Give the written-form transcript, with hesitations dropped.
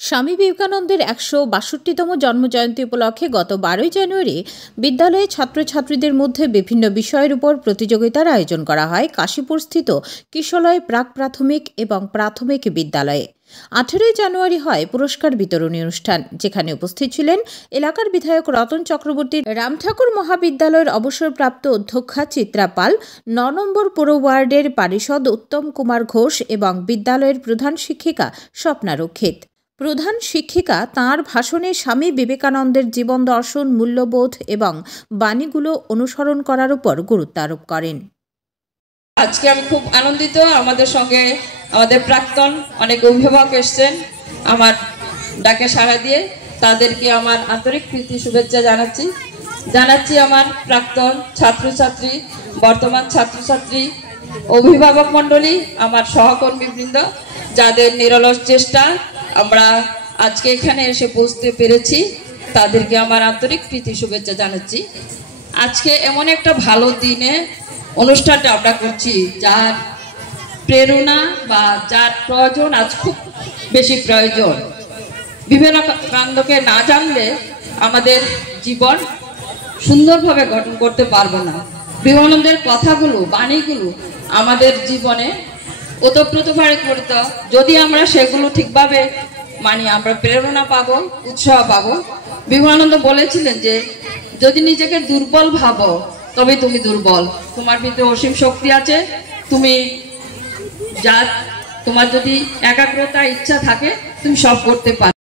স্বামী বিবেকানন্দের ১৬২তম জন্মজয়ন্তী উপলক্ষে গত ১২ই জানুয়ারি বিদ্যালয়ে ছাত্রছাত্রীদের মধ্যে বিভিন্ন বিষয়ের উপর প্রতিযোগিতার আয়োজন করা হয় কাশীপুরস্থিত কিশলয় প্রাক প্রাথমিক এবং প্রাথমিক বিদ্যালয়ে। ১৮ই জানুয়ারি হয় পুরস্কার বিতরণী অনুষ্ঠান, যেখানে উপস্থিত ছিলেন এলাকার বিধায়ক রতন চক্রবর্তী, রামঠাকুর মহাবিদ্যালয়ের অবসরপ্রাপ্ত অধ্যক্ষা চিত্রা পাল, ৯ নম্বর পুর ওয়ার্ডের পারিষদ উত্তম কুমার ঘোষ এবং বিদ্যালয়ের প্রধান শিক্ষিকা স্বপ্না রক্ষিত। প্রধান শিক্ষিকা তাঁর ভাষণে স্বামী বিবেকানন্দের জীবন দর্শন, মূল্যবোধ এবং বাণীগুলো অনুসরণ করার উপর গুরুত্ব আরোপ করেন। আজকে আমি খুব আনন্দিত, আমাদের সঙ্গে আমাদের প্রাক্তন অনেক অভিভাবক এসেছেন আমার ডাকে সাড়া দিয়ে। তাদেরকে আমার আন্তরিক প্রীতি শুভেচ্ছা জানাচ্ছি আমার প্রাক্তন ছাত্রছাত্রী, বর্তমান ছাত্রছাত্রী, অভিভাবক মণ্ডলী, আমার সহকর্মীবৃন্দ, যাদের নিরলস চেষ্টা আমরা আজকে এখানে এসে পৌঁছতে পেরেছি, তাদেরকে আমার আন্তরিক প্রীতি শুভেচ্ছা জানাচ্ছি। আজকে এমন একটা ভালো দিনে অনুষ্ঠানটা আমরা করছি, যার প্রেরণা বা যার প্রয়োজন আজ খুব বেশি প্রয়োজন। বিবেকানন্দকে না জানলে আমাদের জীবন সুন্দরভাবে গঠন করতে পারবো না। বিবেকানন্দের কথাগুলো, বাণীগুলো আমাদের জীবনে ওতপ্রোতভাবে করত। যদি আমরা সেগুলো ঠিকভাবে মানি, আমরা প্রেরণা পাবো, উৎসাহ পাবো। বিবেকানন্দ বলেছিলেন যে যদি নিজেকে দুর্বল ভাবো তবে তুমি দুর্বল, তোমার ভিতরে অসীম শক্তি আছে, তোমার যদি একাগ্রতা, ইচ্ছা থাকে, তুমি সব করতে পারো।